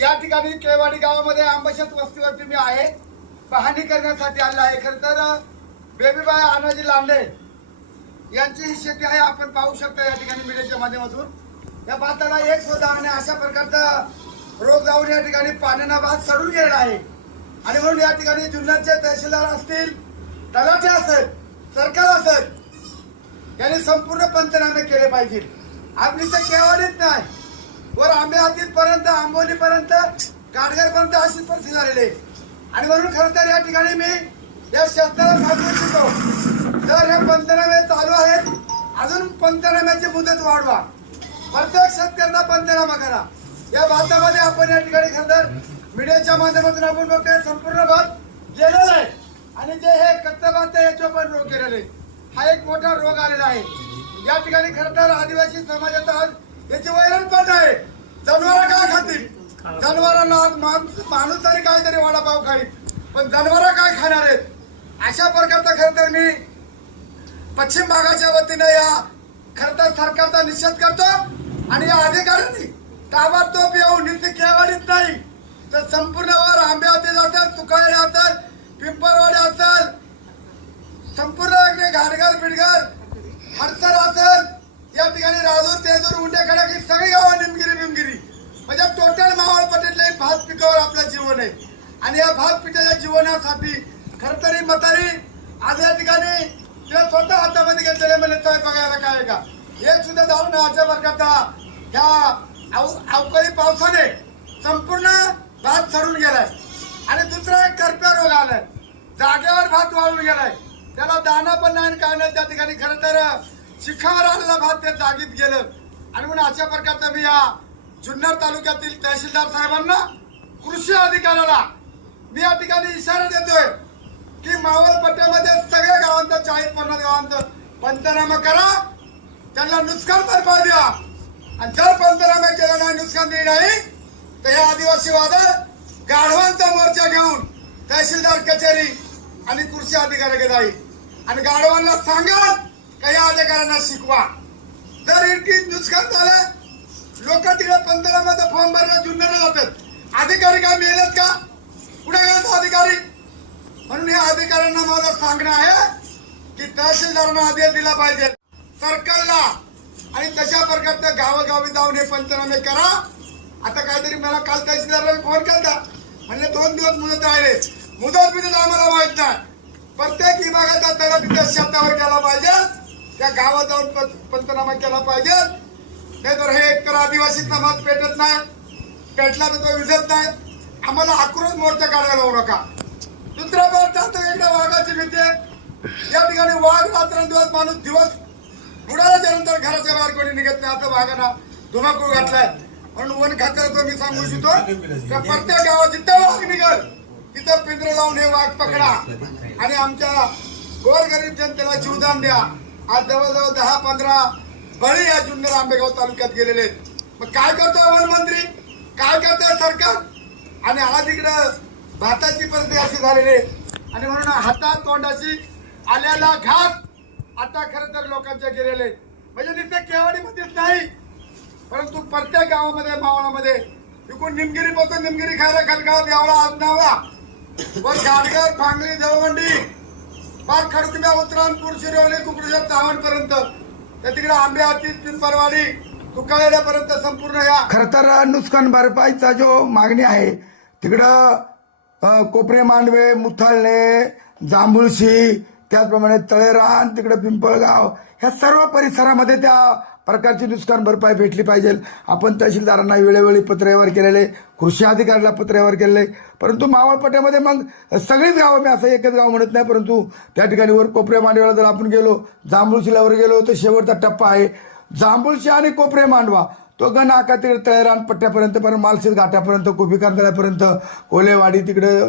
या ठिकाणी केवाडी गावामध्ये आंबशत वस्तीवरती मी आहे. पाहणी करण्यासाठी आले आहे. खर तर बेबीबाई आनाजी लांडे यांची ही शेती आहे. आपण पाहू शकता या ठिकाणी मीडियाच्या माध्यमातून. या भाताला एक सुद्धा आणि अशा प्रकारचा रोग जाऊन या ठिकाणी पाण्यानं भात सडून गेलेला आहे. आणि म्हणून या ठिकाणी जुन्नरचे तहसीलदार असतील तलाठी असेल सरकार असेल यांनी संपूर्ण पंचनामे केले पाहिजे. आपली तर केवळच नाही. वर आंबे हातीत पर्यंत आंबोली पर्यंत गाडगर पर्यंत अशी परिस्थिती झालेली आहे. आणि म्हणून खरं तर या ठिकाणी मी या शासनाला सांगू इच्छितो. जर हे पंचनामे चालू आहेत. अजून पंचनाम्याची मुदत वाढवा. प्रत्येक शेतकऱ्यांना पंचनामा करा. या भारतामध्ये आपण या ठिकाणी खरं तर मीडियाच्या माध्यमातून आपण बघतोय संपूर्ण भाग गेलेला आहे. आणि जे हे कच्चा भात आहे याच्यावर पण रोग गेलेले आहे. हा एक मोठा रोग आलेला आहे. या ठिकाणी खरं तर आदिवासी समाजात आज याचे वैरण पण आहे. जनावर काय खातील जनावरांना माणूस तरी काहीतरी वडापाव खाईल. पण जनावर काय खाणार आहेत? अशा प्रकारचा खरं तर मी पश्चिम भागाच्या वतीने या खरं तर सरकारचा निषेध करतो आणि या अधिकाऱ्यांनी ताबडतोब येऊन नुसती केवाडीत नाही. तर संपूर्ण वर आंबे होते असेल तुकाळे असेल पिंपरवाडे असेल संपूर्ण इकडे घाटघर बिडघर हडसर असेल या ठिकाणी राजूर तेजूर उंडे खडाकी सगळी गावं निमगिरी बिमगिरी म्हणजे टोटल मावळ पटेल भात पिकावर आपलं जीवन आहे आणि या भात जीवनासाठी खर तरी मतारी आज या ठिकाणी ते स्वतः हातामध्ये घेतलेले म्हणजे काय बघायला काय का? हे सुद्धा जाऊन अशा वर्गाचा ह्या अव- अवकाळी पावसाने संपूर्ण भात सरून गेलाय. आणि दुसरा एक करप्या रोग आलाय. जागेवर भात वाळून गेलाय. त्याला दाना पण नाही आणि काय नाही त्या ठिकाणी खरं तर शिखावर आलेला भात त्या जागीत गेलं. आणि म्हणून अशा प्रकारचा मी या जुन्नर तालुक्यातील तहसीलदार साहेबांना कृषी अधिकाऱ्याला मी या ठिकाणी इशारा देतोय की मावळ पट्ट्यामध्ये सगळ्या गावांचं चाळीस पन्नास गावांचं पंचनामा करा. त्यांना नुकसान भरपाई द्या. आणि जर पंचनामा केला नाही नुकसान दिली नाही तर हे आदिवासी वादळ गाढवांचा मोर्चा घेऊन तहसीलदार कचेरी आणि कृषी अधिकाऱ्याकडे जाईल. आणि गाढवांना सांगा का या अधिकाऱ्यांना शिकवा. जर इतकी नुकसान झालं लोक तिकडे पंचनामाचा फॉर्म भरायला जुन्नरला जातात अधिकारी काय मेलत का कुठे गेले अधिकारी म्हणून या अधिकाऱ्यांना माझं सांगणं आहे की तहसीलदारांना आदेश दिला पाहिजे. सरकारला आणि तशा प्रकारचं गावोगावी जाऊन हे पंचनामे करा. आता काहीतरी मला काल तहसीलदाराला फोन केला म्हणजे दोन दिवस मुदत राहिले. मुदत बिदत आम्हाला माहीत नाही. प्रत्येक विभागाचा त्याला तिथं शब्दावर केला पाहिजे. त्या गावात जाऊन पंचनामा केला पाहिजे. नाही तर हे एकतर आदिवासी समाज पेटत नाही. पेटला तर तो विजत नाही. आम्हाला आक्रोश मोर्चा काढायला लावू नका. दुसऱ्या भाग आता इकडे वाघाची भीती आहे. या ठिकाणी वाघ रात्रंदिवस माणूस दिवस बुडाल्याच्या नंतर घराच्या बाहेर कोणी निघत नाही. आता वाघाला धुमाकूळ घातलाय. म्हणून वन खात्याचं मी सांगू इच्छितो प्रत्येक गावात जिथं वाघ निघल. तिथं पिंजरं लावून हे वाघ पकडा. आणि आमच्या गोरगरीब जनतेला जीवदान द्या. आज जवळजवळ दहा पंधरा बळी या जुन्नर आंबेगाव तालुक्यात गेलेले आहेत. मग काय करतोय वनमंत्री? काय करतोय सरकार? आणि आज इकडं भाताची परिस्थिती अशी झालेली आहे. आणि म्हणून हातात तोंडाशी आलेला घास. आता खरं तर लोकांच्या गेलेले म्हणजे तिथे केवाडीमध्येच नाही. परंतु प्रत्येक गावामध्ये मावळामध्ये इकडून निमगिरी पासून निमगिरी खायला खलगाव यावळा आजनावळा वर गाडगर फांगली जळवंडी. पार खडकुब्या उत्तरांपूर शिरवली कुकडीच्या चावणपर्यंत. त्या तिकडे आंबे हाती पिंपरवाडी तुकाळ्यापर्यंत संपूर्ण या खरं तर नुकसान भरपाईचा जो मागणी आहे तिकडं कोपरे मांडवे मुथाळणे जांभुळशी त्याचप्रमाणे तळेरान तिकडे पिंपळगाव ह्या सर्व परिसरामध्ये त्या प्रकारची नुकसान भरपाई भेटली पाहिजे. आपण तहसीलदारांना वेळोवेळी पत्रव्यवहार केलेले कृषी अधिकाऱ्याला पत्रव्यवहार केलेले. परंतु मावळपट्ट्यामध्ये मग सगळीच गावं मी असं एकच गाव म्हणत नाही परंतु त्या ठिकाणी वर कोपरे मांडव्याला जर आपण गेलो जांभूळशीला वर गेलो तर शेवटचा टप्पा आहे. जांभूळशी आणि कोपरे मांडवा तो गण आका तिकडे तळेरान पट्ट्यापर्यंत परत मालशेज घाटापर्यंत कोबी कोलेवाडी तिकडे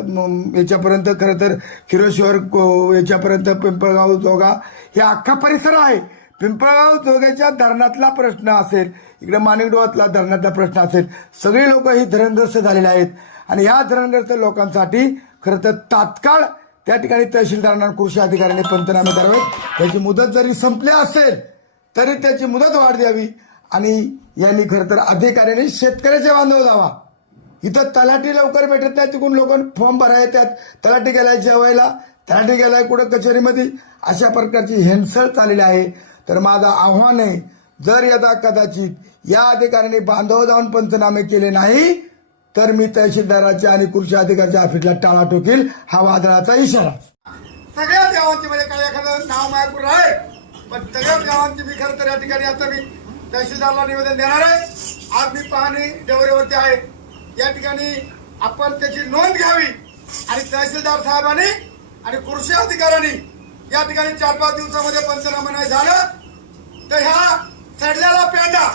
याच्यापर्यंत. खरं तर खिरोश्वर को- याच्यापर्यंत पिंपळगाव जोगा हे अख्खा परिसर आहे. पिंपळगाव जोगाच्या धरणातला प्रश्न असेल इकडे माणिकडोहातला धरणातला प्रश्न असेल सगळी लोक ही धरणग्रस्त झालेले आहेत. आणि ह्या धरणग्रस्त लोकांसाठी खरं तर तात्काळ त्या ठिकाणी तहसीलदारांना कृषी अधिकाऱ्यांनी पंचनामे करावेत. त्याची मुदत जरी संपली असेल तरी त्याची मुदत वाढ द्यावी. आणि यांनी खरं तर अधिकाऱ्यांनी शेतकऱ्याच्या बांधव जावा. इथं तलाठी लवकर भेटत नाही तिकडून लोक फॉर्म भराय येतात तलाठी गेलाय जेवायला तलाठी गेलाय कुठं कचेरीमध्ये? अशा प्रकारची हेनसळ चाललेली आहे. तर माझं आव्हान आहे जर यदा कदाचित या अधिकाऱ्यांनी बांधव जाऊन पंचनामे केले नाही तर मी तहसीलदाराच्या आणि कृषी अधिकाऱ्याच्या ऑफिसला टाळा ठोकील. हा वादळाचा इशारा. सगळ्या गावांची म्हणजे काय एखादं नाव मायापूर आहे? पण सगळ्या गावांची मी खरं तर या ठिकाणी आता मी तहसीलदारला निवेदन देणार आहे. आज मी पाहणी दौऱ्यावरती आहे. या ठिकाणी आपण त्याची नोंद घ्यावी. आणि तहसीलदार साहेबांनी आणि कृषी अधिकाऱ्यांनी या ठिकाणी चार पाच दिवसामध्ये पंचनामा नाही झालं. तर ह्या सडलेला पेंडा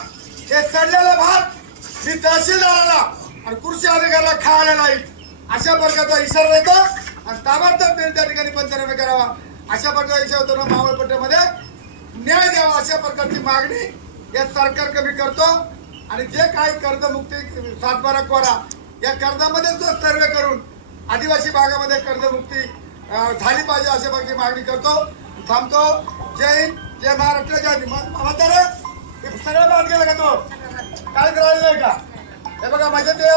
हे सडलेला भात मी तहसीलदाराला आणि कृषी अधिकाऱ्याला खायला लाईल अशा प्रकारचा इशारा देतो. आणि ताबडतोब त्या ठिकाणी पंचनामे करावा. अशा प्रकारचा इशारा होतो ना न्याय द्यावा अशा प्रकारची मागणी हे सरकार कमी करतो आणि जे काही कर्जमुक्ती सातबारा कोरा या कर्जामध्ये जो सर्वे करून आदिवासी भागामध्ये कर्जमुक्ती झाली पाहिजे अशा माझी मागणी करतो. थांबतो. जय हिंद जय महाराष्ट्र जय हिंद. म्हातारे, हे सगळं भात का तो? काय करायला का? हे बघा माझे ते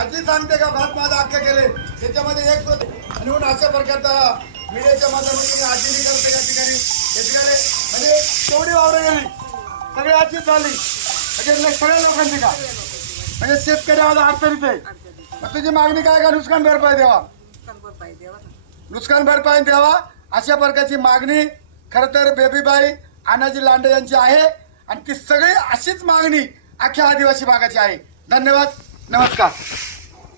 आजी सांगते का भात माझा अख्खे गेले त्याच्यामध्ये एक आणि म्हणून अशा प्रकारचा मीडियाच्या माध्यमातून आजी करते या ठिकाणी? या ठिकाणी म्हणजे तेवढी वावरं गेली. सगळी अशीच झाली. म्हणजे सगळ्या लोकांची का? म्हणजे शेतकरी आज अडचणीत आहे तुझी मागणी काय का? नुकसान भरपाई द्यावा. नुकसान भरपाई द्यावा. अशा प्रकारची मागणी खर तर बेबीबाई आनाजी लांडे यांची आहे. आणि ती सगळी अशीच मागणी अख्ख्या आदिवासी भागाची आहे. धन्यवाद. नमस्कार.